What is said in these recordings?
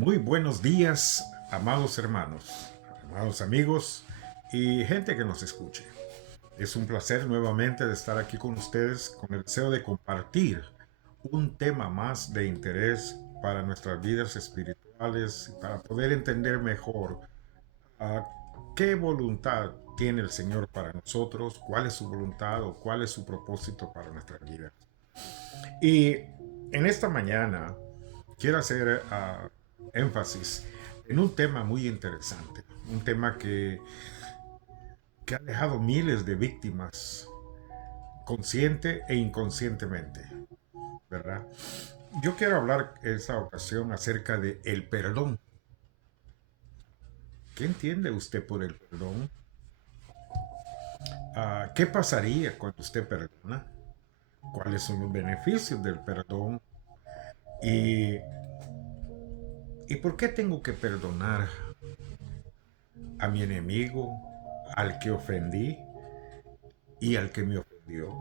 Muy buenos días, amados hermanos, amados amigos y gente que nos escuche. Es un placer nuevamente de estar aquí con ustedes con el deseo de compartir un tema más de interés para nuestras vidas espirituales, para poder entender mejor a qué voluntad tiene el Señor para nosotros, cuál es su voluntad o cuál es su propósito para nuestras vidas. Y en esta mañana quiero hacer énfasis en un tema muy interesante, un tema que ha dejado miles de víctimas consciente e inconscientemente, ¿verdad? Yo quiero hablar en esta ocasión acerca de el perdón. ¿Qué entiende usted por el perdón? ¿Qué pasaría cuando usted perdona? ¿Cuáles son los beneficios del perdón? ¿Y, y por qué tengo que perdonar a mi enemigo, al que ofendí y al que me ofendió?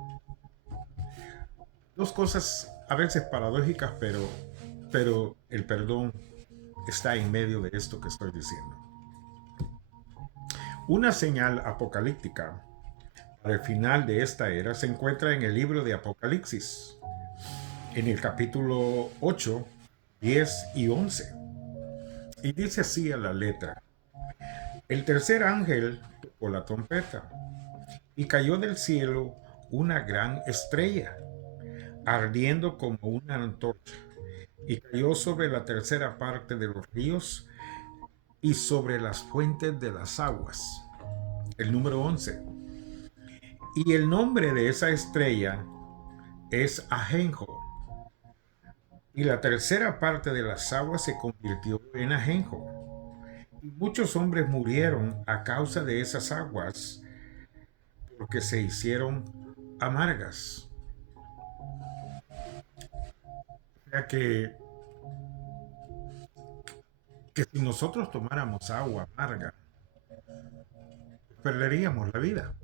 Dos cosas a veces paradójicas, pero el perdón está en medio de esto que estoy diciendo. Una señal apocalíptica para el final de esta era se encuentra en el libro de Apocalipsis, en el capítulo 8, 10 y 11. Y dice así a la letra: el tercer ángel tocó la trompeta y cayó del cielo una gran estrella, ardiendo como una antorcha, y cayó sobre la tercera parte de los ríos y sobre las fuentes de las aguas. El número 11. Y el nombre de esa estrella es Ajenjo. Y la tercera parte de las aguas se convirtió en ajenjo. Y muchos hombres murieron a causa de esas aguas porque se hicieron amargas. O sea que si nosotros tomáramos agua amarga, perderíamos la vida.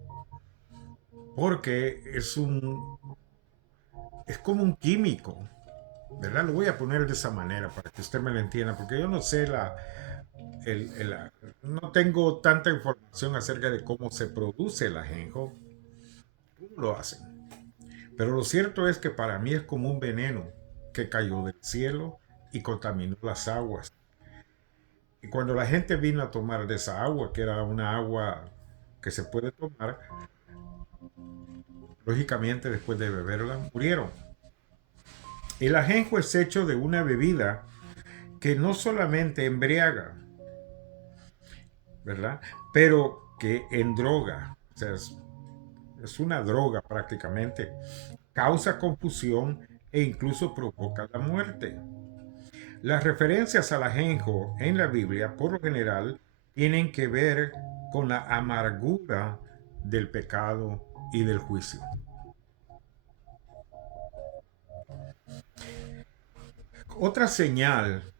Porque es como un químico, ¿verdad? Lo voy a poner de esa manera para que usted me lo entienda, porque yo no sé no tengo tanta información acerca de cómo se produce el ajenjo, cómo lo hacen. Pero lo cierto es que para mí es como un veneno que cayó del cielo y contaminó las aguas. Y cuando la gente vino a tomar de esa agua, que era una agua que se puede tomar, lógicamente después de beberla murieron. El ajenjo es hecho de una bebida que no solamente embriaga, ¿verdad? Pero que endroga, o sea, es una droga prácticamente, causa confusión e incluso provoca la muerte. Las referencias al ajenjo en la Biblia, por lo general, tienen que ver con la amargura del pecado y del juicio. Otra señal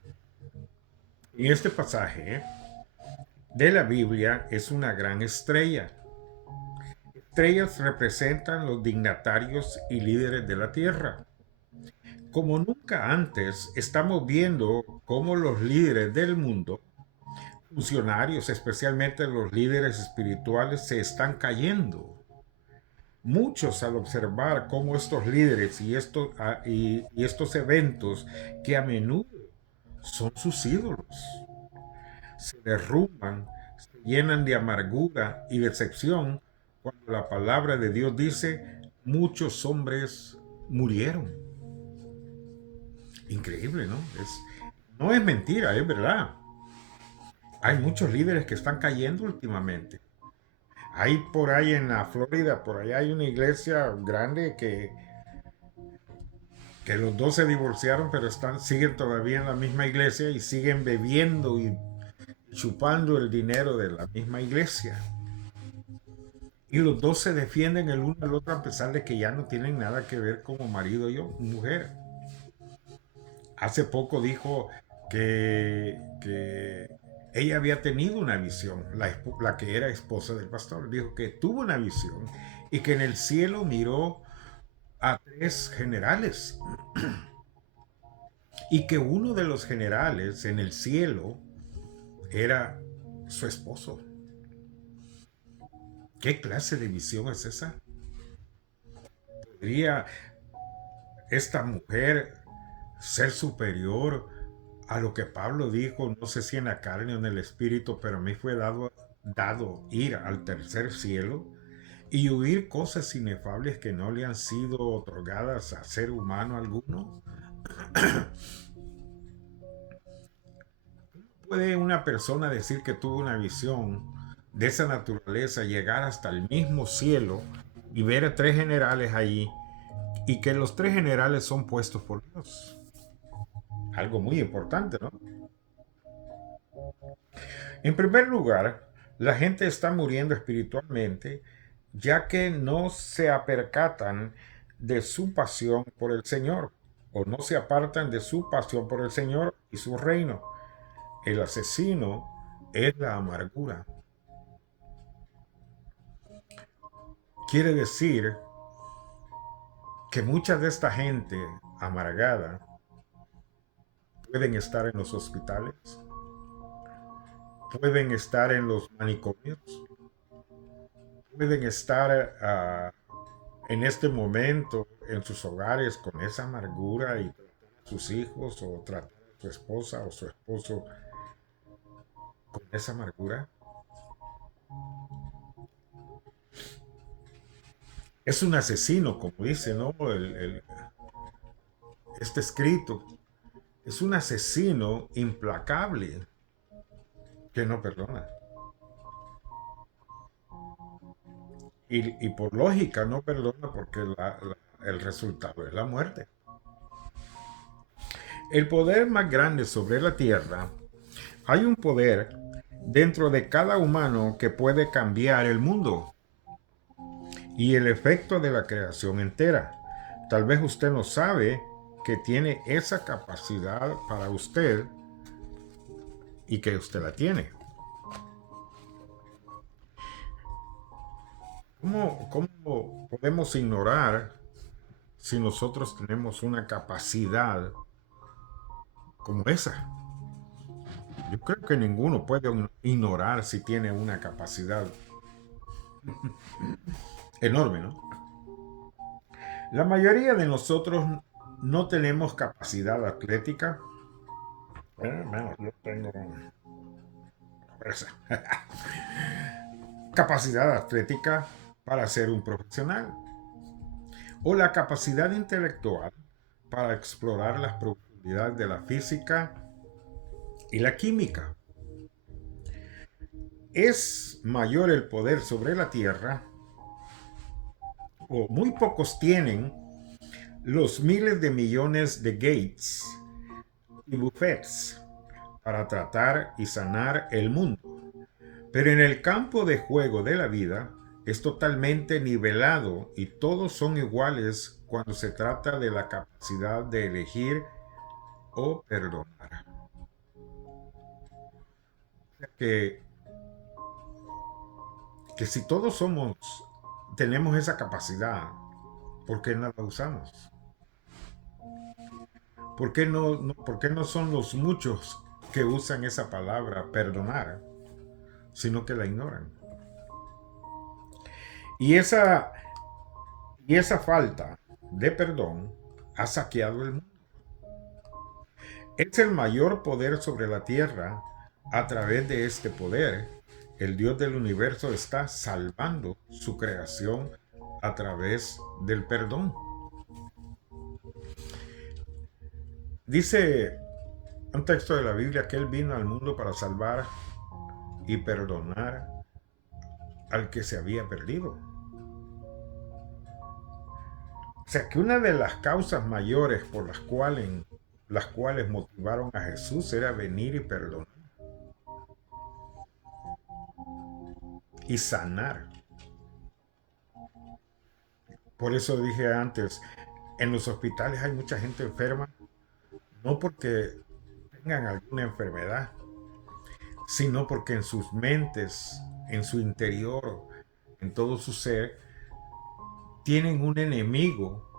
en este pasaje de la Biblia es una gran estrella. Estrellas representan los dignatarios y líderes de la tierra. Como nunca antes, estamos viendo cómo los líderes del mundo, funcionarios, especialmente los líderes espirituales, se están cayendo. Muchos al observar cómo estos líderes y estos eventos que a menudo son sus ídolos, se derrumban, se llenan de amargura y decepción cuando la palabra de Dios dice muchos hombres murieron. Increíble, ¿no? No es mentira, es verdad. Hay muchos líderes que están cayendo últimamente. Hay por ahí en la Florida, por ahí hay una iglesia grande que los dos se divorciaron, pero siguen todavía en la misma iglesia y siguen bebiendo y chupando el dinero de la misma iglesia. Y los dos se defienden el uno al otro a pesar de que ya no tienen nada que ver como marido y mujer. Hace poco dijo que ella había tenido una visión, la que era esposa del pastor, dijo que tuvo una visión y que en el cielo miró a tres generales y que uno de los generales en el cielo era su esposo. ¿Qué clase de visión es esa? ¿Podría esta mujer ser superior a lo que Pablo dijo? No sé si en la carne o en el espíritu, pero a mí fue dado ir al tercer cielo y huir cosas inefables que no le han sido otorgadas a ser humano alguno. ¿Puede una persona decir que tuvo una visión de esa naturaleza, llegar hasta el mismo cielo y ver a tres generales allí, y que los tres generales son puestos por Dios? Algo muy importante, ¿no? En primer lugar, la gente está muriendo espiritualmente, ya que no se apercatan de su pasión por el Señor, o no se apartan de su pasión por el Señor y su reino. El asesino es la amargura. Quiere decir que mucha de esta gente amargada pueden estar en los hospitales, pueden estar en los manicomios, pueden estar en este momento en sus hogares con esa amargura y tratar a sus hijos o tratar a su esposa o su esposo con esa amargura. Es un asesino, como dice, ¿no? Este escrito. Es un asesino implacable que no perdona. Y por lógica no perdona porque el resultado es la muerte. El poder más grande sobre la tierra, hay un poder dentro de cada humano que puede cambiar el mundo y el efecto de la creación entera. Tal vez usted no sabe que tiene esa capacidad para usted y que usted la tiene. ¿Cómo podemos ignorar si nosotros tenemos una capacidad como esa? Yo creo que ninguno puede ignorar si tiene una capacidad enorme, ¿no? La mayoría de nosotros no tenemos capacidad atlética. Bueno, yo tengo esa capacidad atlética para ser un profesional, o la capacidad intelectual para explorar las profundidades de la física y la química. Es mayor el poder sobre la Tierra, o muy pocos tienen los miles de millones de Gates y Buffets para tratar y sanar el mundo. Pero en el campo de juego de la vida es totalmente nivelado y todos son iguales cuando se trata de la capacidad de elegir o perdonar. Que, que si todos tenemos esa capacidad, ¿por qué no la usamos? ¿Por qué no son los muchos que usan esa palabra perdonar, sino que la ignoran? Y esa, y esa falta de perdón ha saqueado el mundo. Es el mayor poder sobre la tierra. A través de este poder, el Dios del universo está salvando su creación a través del perdón. Dice un texto de la Biblia que Él vino al mundo para salvar y perdonar al que se había perdido. O sea que una de las causas mayores por las cuales motivaron a Jesús era venir y perdonar y sanar. Por eso dije antes, en los hospitales hay mucha gente enferma, no porque tengan alguna enfermedad, sino porque en sus mentes, en su interior, en todo su ser, tienen un enemigo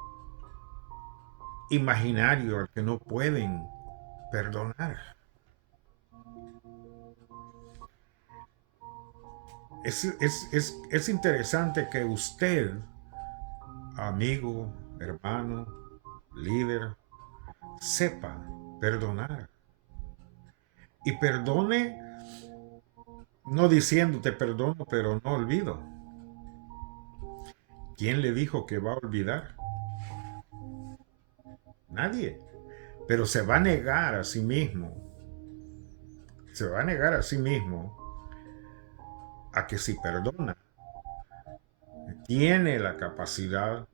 imaginario al que no pueden perdonar. Es interesante que usted, amigo, hermano, líder, sepa perdonar. Y perdone no diciendo te perdono, pero no olvido. ¿Quién le dijo que va a olvidar? Nadie. Pero se va a negar a sí mismo. Se va a negar a sí mismo a que si perdona, tiene la capacidad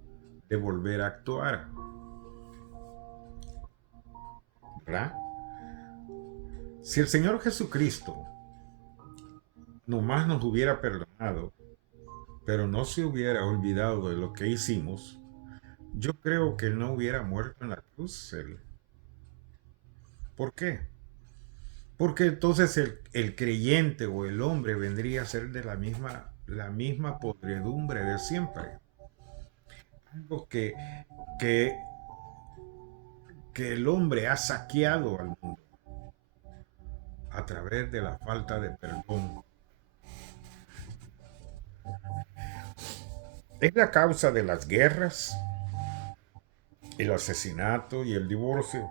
de volver a actuar. ¿Verdad? Si el Señor Jesucristo nomás nos hubiera perdonado, pero no se hubiera olvidado de lo que hicimos, yo creo que no hubiera muerto en la cruz. ¿Por qué? Porque entonces el creyente o el hombre vendría a ser de la misma podredumbre de siempre. Algo que, que el hombre ha saqueado al mundo a través de la falta de perdón. Es la causa de las guerras, el asesinato y el divorcio.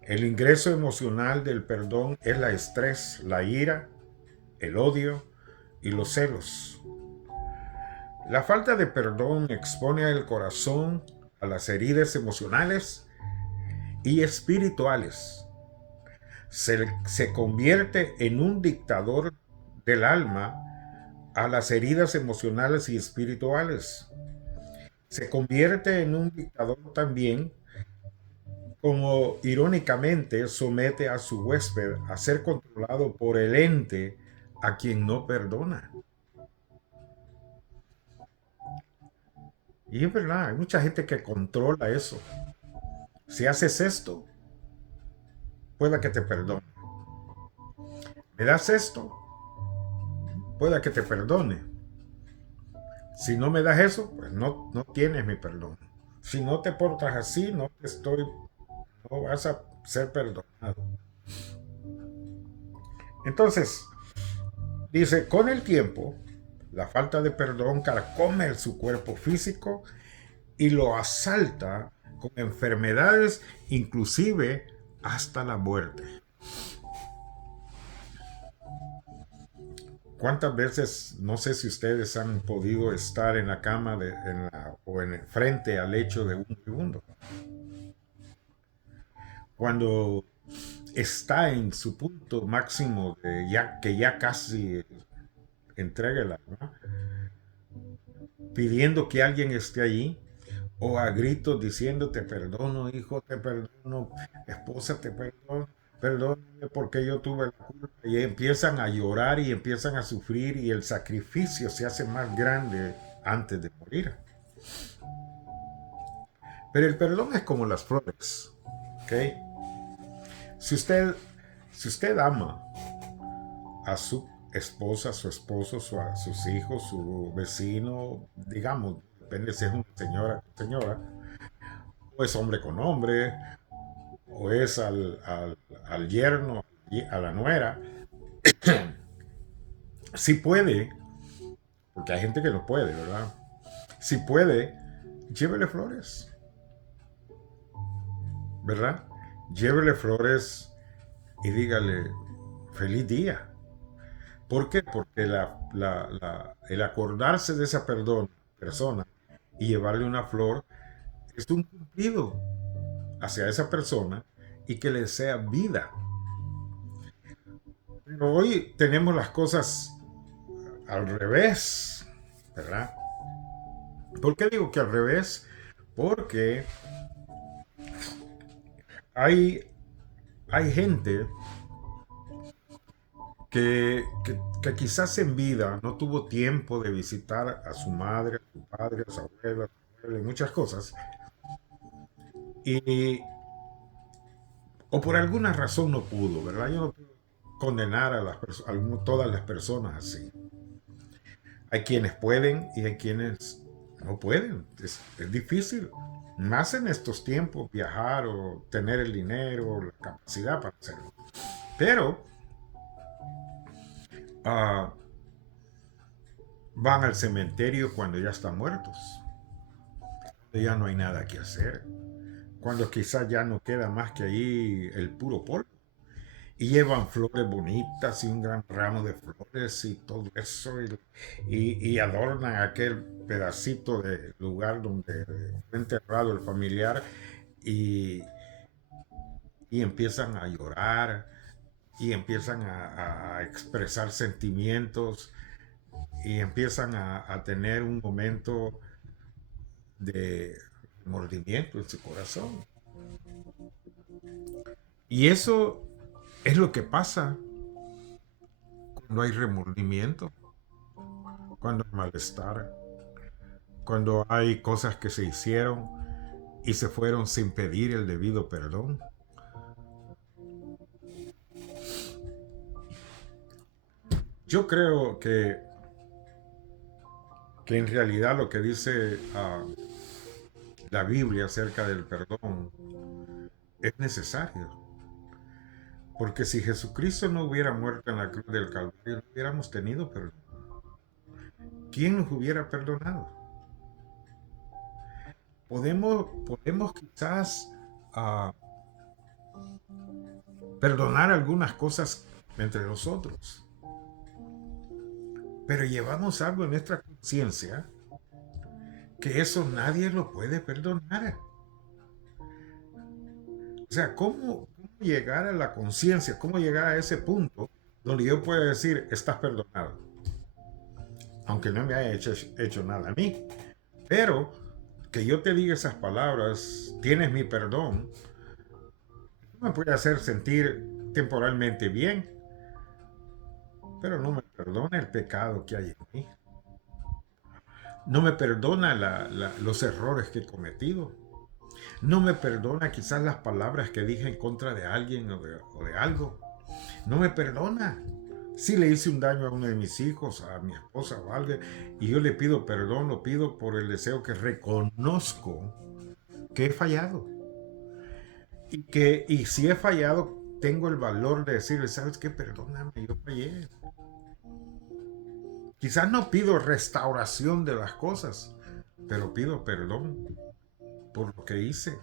El ingreso emocional del perdón es la estrés, la ira, el odio y los celos. La falta de perdón expone al corazón a las heridas emocionales y espirituales. Se convierte en un dictador del alma a las heridas emocionales y espirituales. Se convierte en un dictador también, como irónicamente somete a su huésped a ser controlado por el ente a quien no perdona. Y es verdad, hay mucha gente que controla eso. Si haces esto, pueda que te perdone. ¿Me das esto? Pueda que te perdone. Si no me das eso, pues no tienes mi perdón. Si no te portas así, no vas a ser perdonado. Entonces, dice, con el tiempo, la falta de perdón carcome su cuerpo físico y lo asalta con enfermedades, inclusive hasta la muerte. ¿Cuántas veces, no sé si ustedes han podido estar en la cama o en el frente al lecho de un moribundo? Cuando está en su punto máximo de que ya casi entregue la, ¿no?, pidiendo que alguien esté allí, o a gritos diciendo te perdono, hijo, te perdono, esposa, te perdono, perdóname porque yo tuve la culpa, y empiezan a llorar y empiezan a sufrir y el sacrificio se hace más grande antes de morir. Pero el perdón es como las flores, ¿ok? Si usted, si usted ama a su esposa, a su esposo, a sus hijos, su vecino, digamos, depende si es una señora, o es hombre con hombre, o es al yerno, a la nuera, si puede, porque hay gente que no puede, ¿verdad? Si puede, llévele flores, ¿verdad? Llévele flores y dígale feliz día. ¿Por qué? Porque el acordarse de esa persona y llevarle una flor es un cumplido hacia esa persona y que le desea vida. Pero hoy tenemos las cosas al revés, ¿verdad? ¿Por qué digo que al revés? Porque hay, hay gente que quizás en vida no tuvo tiempo de visitar a su madre, a su padre, a su abuela, y muchas cosas, y, o por alguna razón no pudo, ¿verdad? Yo no puedo condenar a todas las personas así. Hay quienes pueden y hay quienes no pueden. Es difícil. Más en estos tiempos, viajar o tener el dinero o la capacidad para hacerlo. Pero ah, van al cementerio cuando ya están muertos. Ya no hay nada que hacer. Cuando quizás ya no queda más que ahí el puro polvo. Y llevan flores bonitas y un gran ramo de flores y todo eso. Y adornan aquel pedacito de lugar donde fue enterrado el familiar. Y, y empiezan a llorar y empiezan a expresar sentimientos y empiezan a tener un momento de mordimiento en su corazón. Y eso es lo que pasa cuando hay remordimiento, cuando hay malestar, cuando hay cosas que se hicieron y se fueron sin pedir el debido perdón. Yo creo que en realidad lo que dice la Biblia acerca del perdón es necesario. Porque si Jesucristo no hubiera muerto en la cruz del Calvario, no hubiéramos tenido perdón. ¿Quién nos hubiera perdonado? Podemos quizás uh, perdonar algunas cosas entre nosotros, pero llevamos algo en nuestra conciencia que eso nadie lo puede perdonar. O sea, ¿cómo llegar a la conciencia? ¿Cómo llegar a ese punto donde yo pueda decir, estás perdonado? Aunque no me haya hecho nada a mí. Pero que yo te diga esas palabras, tienes mi perdón, me puede hacer sentir temporalmente bien, pero no me perdona el pecado que hay en mí. No me perdona los errores que he cometido. No me perdona quizás las palabras que dije en contra de alguien o de algo. No me perdona. Si le hice un daño a uno de mis hijos, a mi esposa o a alguien, y yo le pido perdón, lo pido por el deseo que reconozco que he fallado. Y si he fallado, tengo el valor de decirle, ¿sabes qué? Perdóname, yo fallé. Quizás no pido restauración de las cosas, pero pido perdón por lo que hice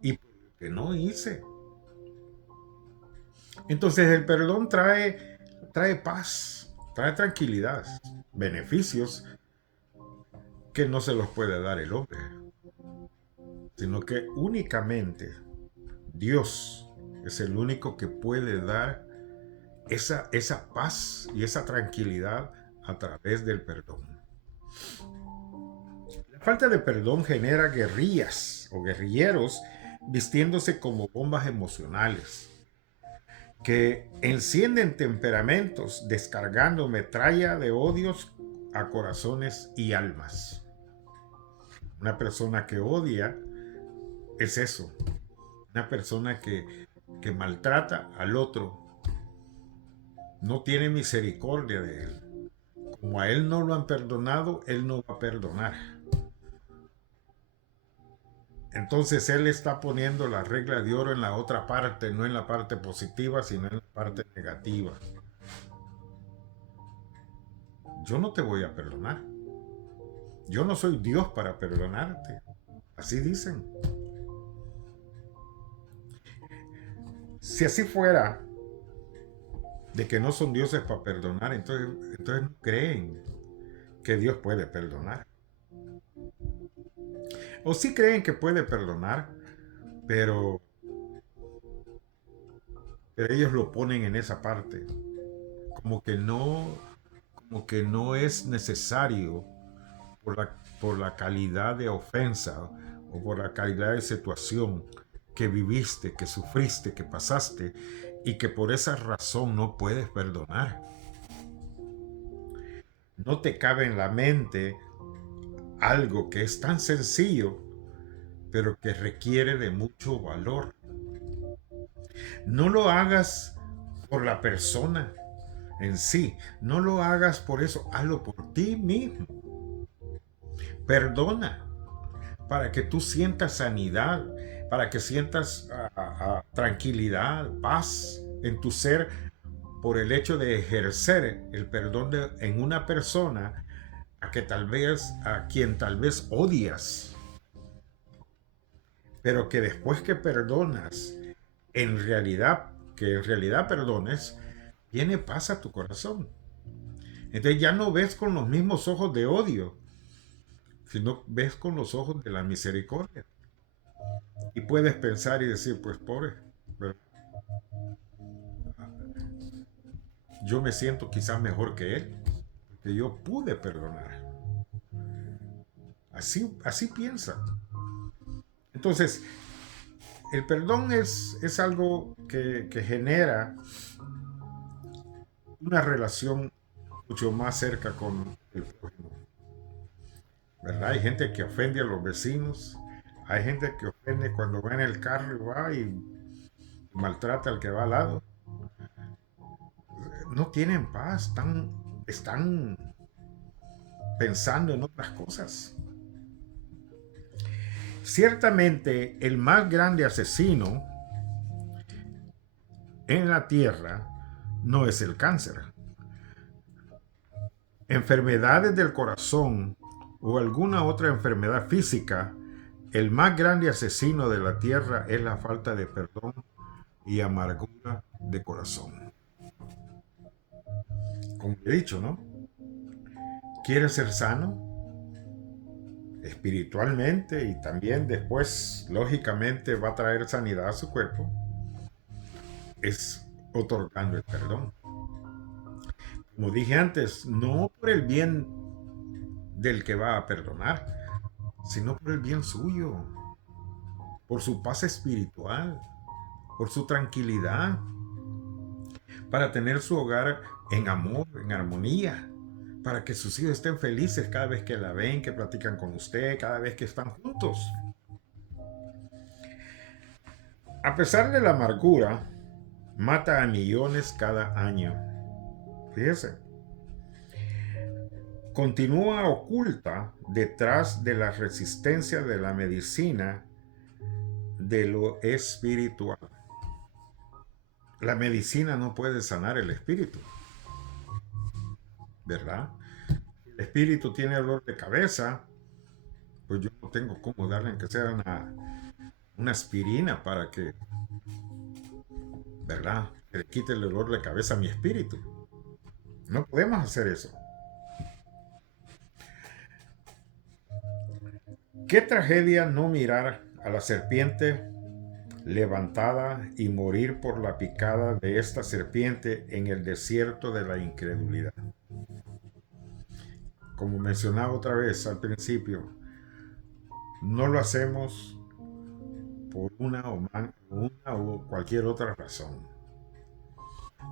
y por lo que no hice. Entonces el perdón trae paz, trae tranquilidad, beneficios que no se los puede dar el hombre, sino que únicamente Dios es el único que puede dar esa paz y esa tranquilidad a través del perdón. La falta de perdón genera guerrillas o guerrilleros vistiéndose como bombas emocionales que encienden temperamentos descargando metralla de odios a corazones y almas. Una persona que odia es eso, una persona que maltrata al otro, no tiene misericordia de él. Como a él no lo han perdonado, él no va a perdonar. Entonces él está poniendo la regla de oro en la otra parte, no en la parte positiva, sino en la parte negativa. Yo no te voy a perdonar. Yo no soy Dios para perdonarte. Así dicen. Si así fuera, de que no son dioses para perdonar, entonces no creen que Dios puede perdonar. O sí creen que puede perdonar, pero, pero ellos lo ponen en esa parte. Como como que no es necesario por la calidad de ofensa o por la calidad de situación que viviste, que sufriste, que pasaste y que por esa razón no puedes perdonar. No te cabe en la mente algo que es tan sencillo, pero que requiere de mucho valor. No lo hagas por la persona en sí, no lo hagas por eso, hazlo por ti mismo. Perdona, para que tú sientas sanidad, para que sientas tranquilidad, paz en tu ser por el hecho de ejercer el perdón en una persona a quien tal vez odias, pero que después que perdonas, en realidad perdones, viene paz a tu corazón. Entonces ya no ves con los mismos ojos de odio, sino ves con los ojos de la misericordia. Y puedes pensar y decir, pues pobre, yo me siento quizás mejor que él, que yo pude perdonar. Así piensa. Entonces, el perdón es algo que genera una relación mucho más cerca con el prójimo, ¿verdad? Hay gente que ofende a los vecinos, hay gente que ofende cuando va en el carro y va y maltrata al que va al lado. No tienen paz, están pensando en otras cosas. Ciertamente, el más grande asesino en la tierra no es el cáncer. Enfermedades del corazón o alguna otra enfermedad física, el más grande asesino de la tierra es la falta de perdón y amargura de corazón. Como he dicho, ¿no? ¿Quieres ser sano? Espiritualmente y también después, lógicamente, va a traer sanidad a su cuerpo. Es otorgando el perdón. Como dije antes, no por el bien del que va a perdonar, sino por el bien suyo, por su paz espiritual, por su tranquilidad, para tener su hogar en amor, en armonía, para que sus hijos estén felices cada vez que la ven, que platican con usted, cada vez que están juntos. A pesar de la amargura, mata a millones cada año. Fíjese. Continúa oculta detrás de la resistencia de la medicina de lo espiritual. La medicina no puede sanar el espíritu, ¿verdad? El espíritu tiene dolor de cabeza, pues yo no tengo cómo darle aunque sea una aspirina para que, ¿verdad? Que le quite el dolor de cabeza a mi espíritu. No podemos hacer eso. Qué tragedia no mirar a la serpiente levantada y morir por la picada de esta serpiente en el desierto de la incredulidad. Como mencionaba otra vez al principio, no lo hacemos por una o cualquier otra razón.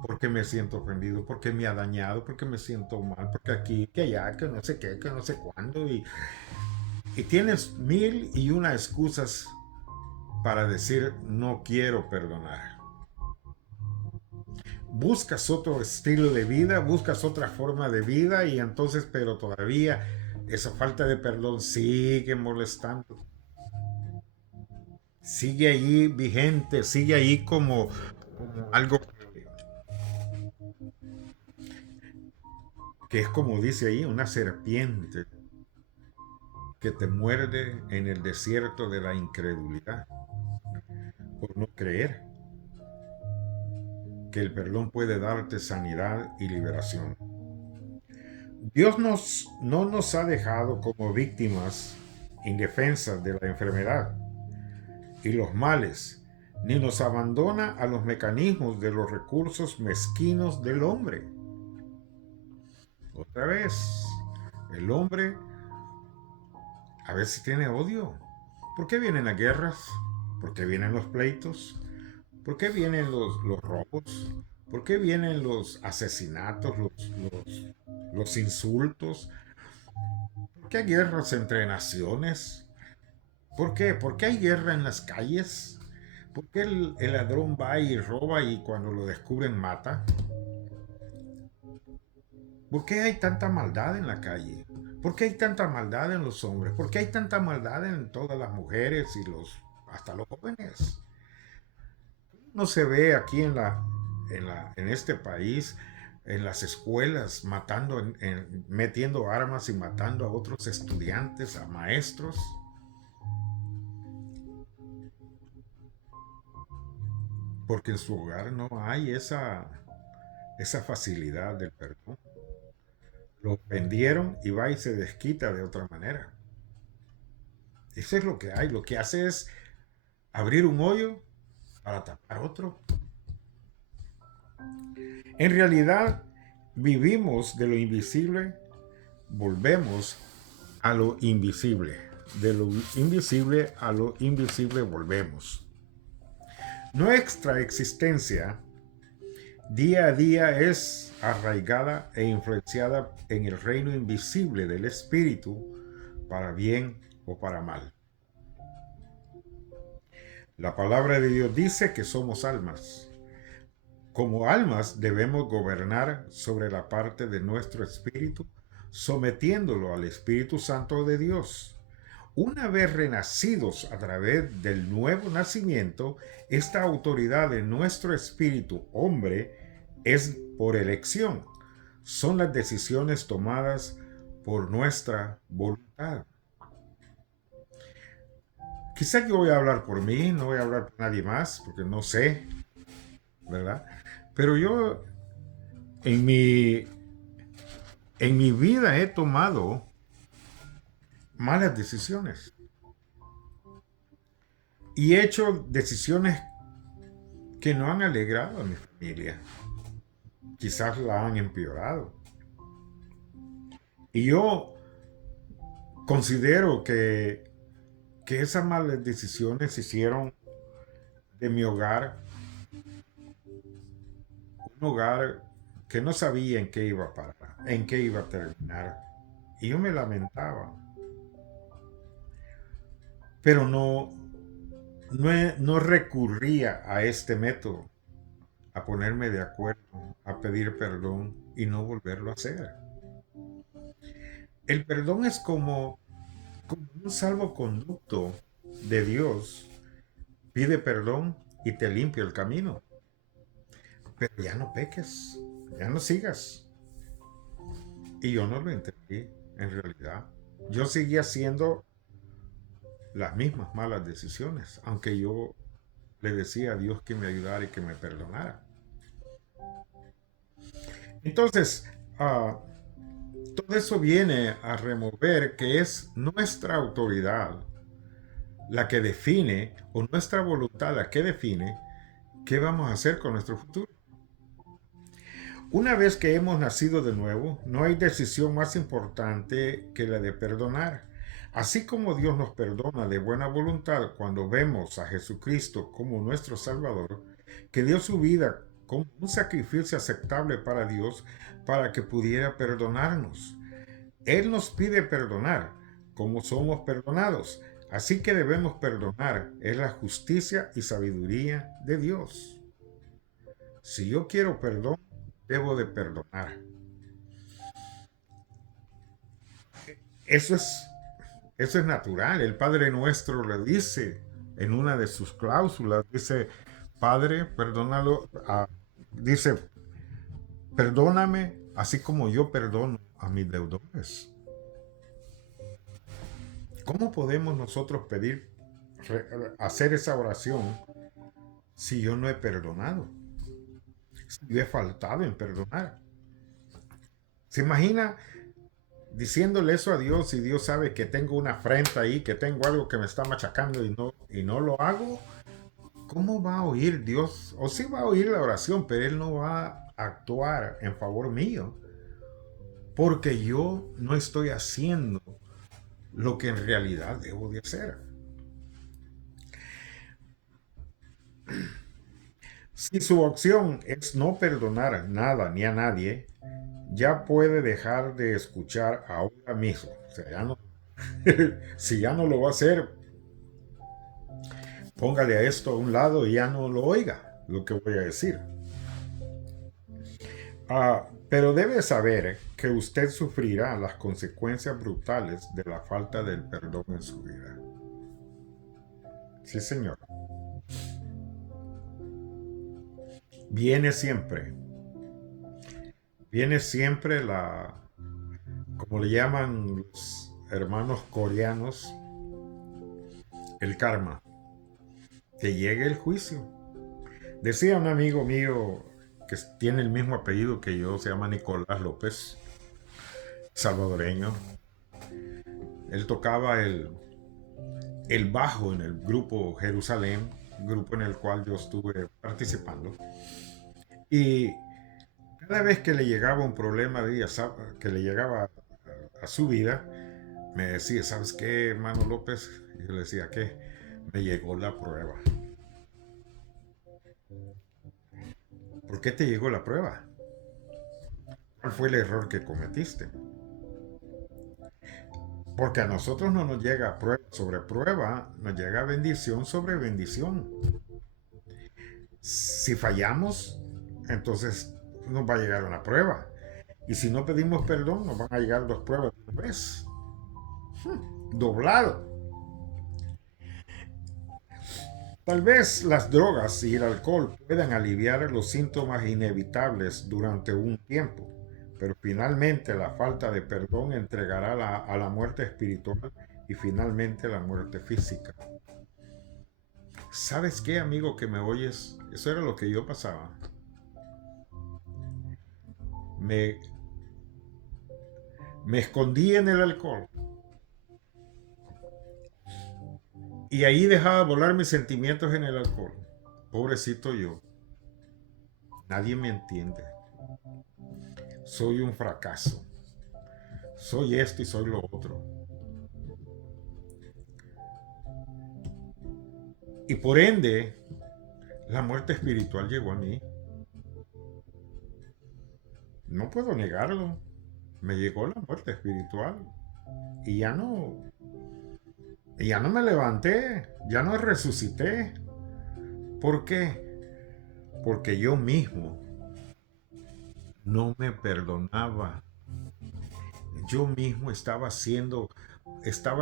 Porque me siento ofendido, porque me ha dañado, porque me siento mal, porque aquí, que allá, que no sé qué, que no sé cuándo. Y tienes mil y una excusas para decir no quiero perdonar. Buscas otro estilo de vida, buscas otra forma de vida y entonces, pero todavía esa falta de perdón sigue molestando. Sigue ahí vigente, sigue ahí como algo que es como dice ahí, una serpiente que te muerde en el desierto de la incredulidad por no creer que el perdón puede darte sanidad y liberación. No nos ha dejado como víctimas indefensas de la enfermedad y los males, ni nos abandona a los mecanismos de los recursos mezquinos del hombre. Otra vez, el hombre a veces tiene odio. ¿Por qué vienen las guerras? ¿Por qué vienen los pleitos? ¿Por qué vienen los robos? ¿Por qué vienen los asesinatos, los insultos? ¿Por qué hay guerras entre naciones? ¿Por qué? ¿Por qué hay guerra en las calles? ¿Por qué el ladrón va y roba y cuando lo descubren mata? ¿Por qué hay tanta maldad en la calle? ¿Por qué hay tanta maldad en los hombres? ¿Por qué hay tanta maldad en todas las mujeres y hasta los jóvenes? No se ve aquí en este país, en las escuelas, matando, metiendo armas y matando a otros estudiantes, a maestros, porque en su hogar no hay esa facilidad del perdón. Lo ofendieron y va y se desquita de otra manera. Eso es lo que hay. Lo que hace es abrir un hoyo para tapar otro. En realidad, vivimos de lo invisible, volvemos a lo invisible. De lo invisible a lo invisible volvemos. Nuestra existencia día a día es arraigada e influenciada en el reino invisible del espíritu, para bien o para mal. La palabra de Dios dice que somos almas. Como almas debemos gobernar sobre la parte de nuestro espíritu, sometiéndolo al Espíritu Santo de Dios. Una vez renacidos a través del nuevo nacimiento, esta autoridad de nuestro espíritu hombre es por elección. Son las decisiones tomadas por nuestra voluntad. Quizá yo voy a hablar por mí, no voy a hablar por nadie más, porque no sé, ¿verdad? Pero yo en mi, en mi vida he tomado malas decisiones y he hecho decisiones que no han alegrado a mi familia. Quizás la han empeorado. Y yo considero que esas malas decisiones hicieron de mi hogar un hogar que no sabía en qué iba a parar, en qué iba a terminar. Y yo me lamentaba. Pero no recurría a este método, a ponerme de acuerdo, a pedir perdón y no volverlo a hacer. El perdón es como un salvoconducto de Dios. Pide perdón y te limpia el camino. Pero ya no peques, ya no sigas. Y yo no lo entendí, en realidad. Yo seguía haciendo las mismas malas decisiones, aunque yo le decía a Dios que me ayudara y que me perdonara. Entonces, todo eso viene a remover que es nuestra autoridad la que define, o nuestra voluntad la que define, qué vamos a hacer con nuestro futuro. Una vez que hemos nacido de nuevo, no hay decisión más importante que la de perdonar. Así como Dios nos perdona de buena voluntad cuando vemos a Jesucristo como nuestro Salvador, que dio su vida como un sacrificio aceptable para Dios para que pudiera perdonarnos. Él nos pide perdonar como somos perdonados. Así que debemos perdonar. Es la justicia y sabiduría de Dios. Si yo quiero perdón, debo de perdonar. Eso es, eso es natural. El Padre Nuestro le dice en una de sus cláusulas, dice, Padre, perdónalo, dice, perdóname así como yo perdono a mis deudores. ¿Cómo podemos nosotros pedir, hacer esa oración si yo no he perdonado? Si yo he faltado en perdonar. ¿Se imagina diciéndole eso a Dios y Dios sabe que tengo una afrenta ahí, que tengo algo que me está machacando y no lo hago? ¿Cómo va a oír Dios? O sí va a oír la oración, pero Él no va a actuar en favor mío porque yo no estoy haciendo lo que en realidad debo de hacer. Si su opción es no perdonar nada ni a nadie, ya puede dejar de escuchar ahora mismo. O sea, ya no, si ya no lo va a hacer, póngale a esto a un lado y ya no lo oiga lo que voy a decir. Pero debe saber que usted sufrirá las consecuencias brutales de la falta del perdón en su vida. Sí, señor. Viene siempre. Viene siempre como le llaman los hermanos coreanos, el karma. Que llegue el juicio. Decía un amigo mío que tiene el mismo apellido que yo, se llama Nicolás López, salvadoreño. Él tocaba el bajo en el grupo Jerusalén, grupo en el cual yo estuve participando. Y cada vez que le llegaba un problema que le llegaba a su vida, me decía, ¿sabes qué, hermano López? Y yo le decía, ¿qué? Me llegó la prueba. ¿Por qué te llegó la prueba? ¿Cuál fue el error que cometiste? Porque a nosotros no nos llega prueba sobre prueba, nos llega bendición sobre bendición. Si fallamos, entonces nos va a llegar una prueba. Y si no pedimos perdón, nos van a llegar dos pruebas de una vez. Doblado. Tal vez las drogas y el alcohol puedan aliviar los síntomas inevitables durante un tiempo, pero finalmente la falta de perdón entregará a la muerte espiritual y finalmente la muerte física. ¿Sabes qué, amigo que me oyes? Eso era lo que yo pasaba. Me, me escondí en el alcohol y ahí dejaba volar mis sentimientos en el alcohol. Pobrecito yo. Nadie me entiende. Soy un fracaso. Soy esto y soy lo otro. Y por ende, la muerte espiritual llegó a mí. No puedo negarlo. Me llegó la muerte espiritual. Y ya no me levanté, ya no resucité. ¿Por qué? Porque yo mismo no me perdonaba. Yo mismo estaba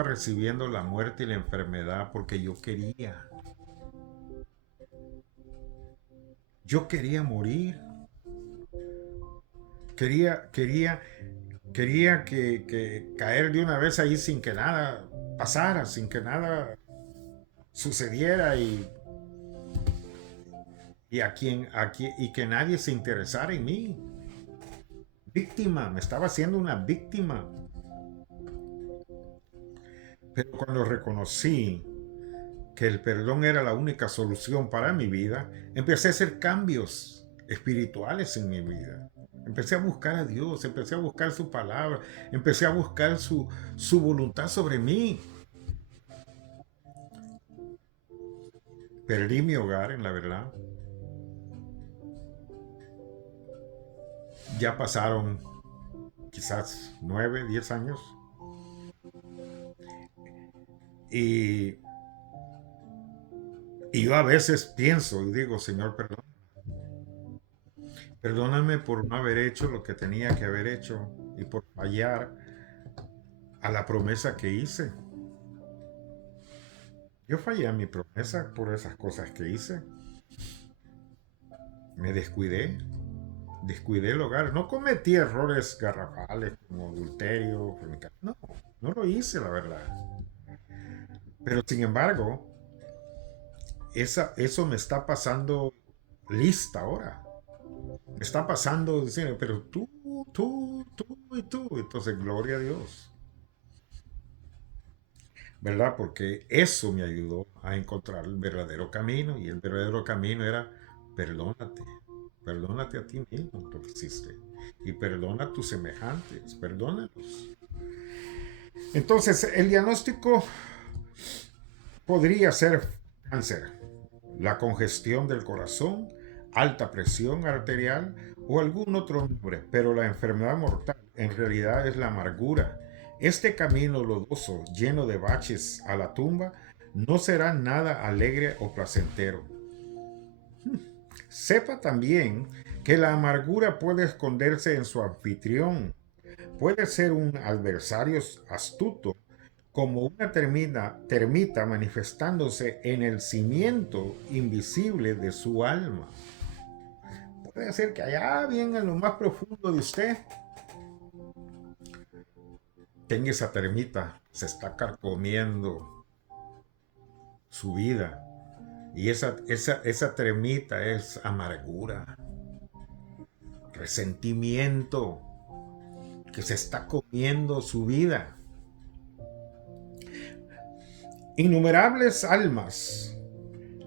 recibiendo la muerte y la enfermedad porque yo quería. Yo quería morir. Quería, quería, quería que caer de una vez ahí sin que nada pasara, sin que nada sucediera y que nadie se interesara en mí. Víctima, me estaba haciendo una víctima. Pero cuando reconocí que el perdón era la única solución para mi vida, empecé a hacer cambios espirituales en mi vida. Empecé a buscar a Dios, empecé a buscar su palabra, empecé a buscar su voluntad sobre mí. Perdí mi hogar, en la verdad. Ya pasaron quizás 9, 10 años. Y, y yo a veces pienso y digo, Señor, perdón. Perdóname por no haber hecho lo que tenía que haber hecho y por fallar a la promesa que hice. Yo fallé a mi promesa por esas cosas que hice. Me descuidé el hogar. No cometí errores garrafales como adulterio, fornicación. No, no lo hice, la verdad. Pero sin embargo, eso me está pasando lista ahora. Me está pasando diciendo, pero tú y tú. Entonces, gloria a Dios. ¿Verdad? Porque eso me ayudó a encontrar el verdadero camino y el verdadero camino era perdónate, perdónate a ti mismo lo que hiciste y perdona a tus semejantes, perdónalos. Entonces, el diagnóstico podría ser cáncer, la congestión del corazón, alta presión arterial o algún otro nombre, pero la enfermedad mortal en realidad es la amargura. Este camino lodoso, lleno de baches a la tumba, no será nada alegre o placentero. Sepa también que la amargura puede esconderse en su anfitrión, puede ser un adversario astuto como una termita manifestándose en el cimiento invisible de su alma. Puede ser que allá bien en lo más profundo de usted tenga esa termita, se está carcomiendo su vida. Y esa termita es amargura, resentimiento, que se está comiendo su vida. Innumerables almas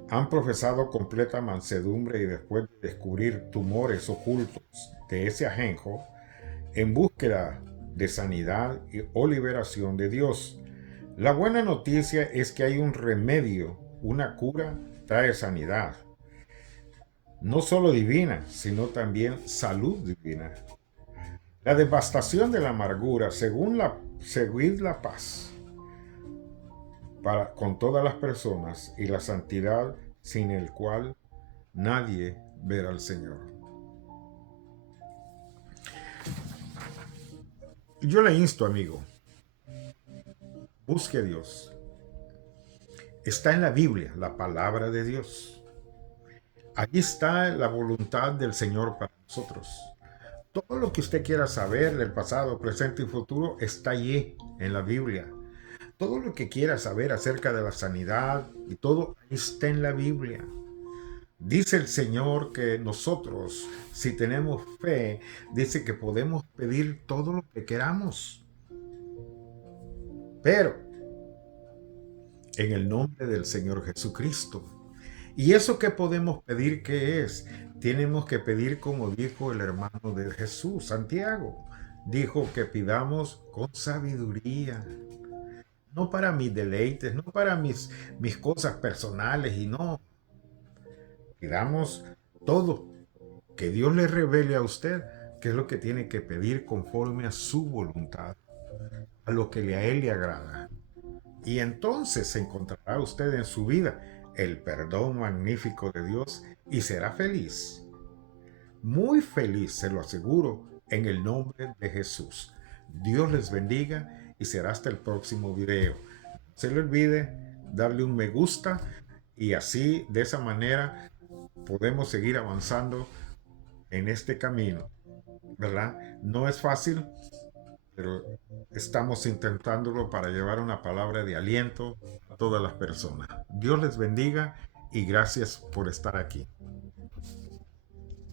han profesado completa mansedumbre y después de descubrir tumores ocultos de ese ajenjo, en búsqueda de sanidad o liberación de Dios. La buena noticia es que hay un remedio, una cura trae sanidad. No solo divina, sino también salud divina. La devastación de la amargura, seguid la paz con todas las personas y la santidad sin el cual nadie verá al Señor. Yo le insto, amigo, busque a Dios. Está en la Biblia, la palabra de Dios. Allí está la voluntad del Señor para nosotros. Todo lo que usted quiera saber del pasado, presente y futuro está allí en la Biblia. Todo lo que quiera saber acerca de la sanidad y todo está en la Biblia. Dice el Señor que nosotros, si tenemos fe, dice que podemos pedir todo lo que queramos. Pero en el nombre del Señor Jesucristo. ¿Y eso que podemos pedir qué es? Tenemos que pedir como dijo el hermano de Jesús, Santiago. Dijo que pidamos con sabiduría. No para mis deleites, no para mis cosas personales y no. Pidamos todo. Que Dios le revele a usted qué es lo que tiene que pedir conforme a su voluntad, a lo que a Él le agrada. Y entonces encontrará usted en su vida el perdón magnífico de Dios y será feliz. Muy feliz, se lo aseguro, en el nombre de Jesús. Dios les bendiga y será hasta el próximo video. No se le olvide darle un me gusta y así, de esa manera, podemos seguir avanzando en este camino, ¿verdad? No es fácil, pero estamos intentándolo para llevar una palabra de aliento a todas las personas. Dios les bendiga y gracias por estar aquí.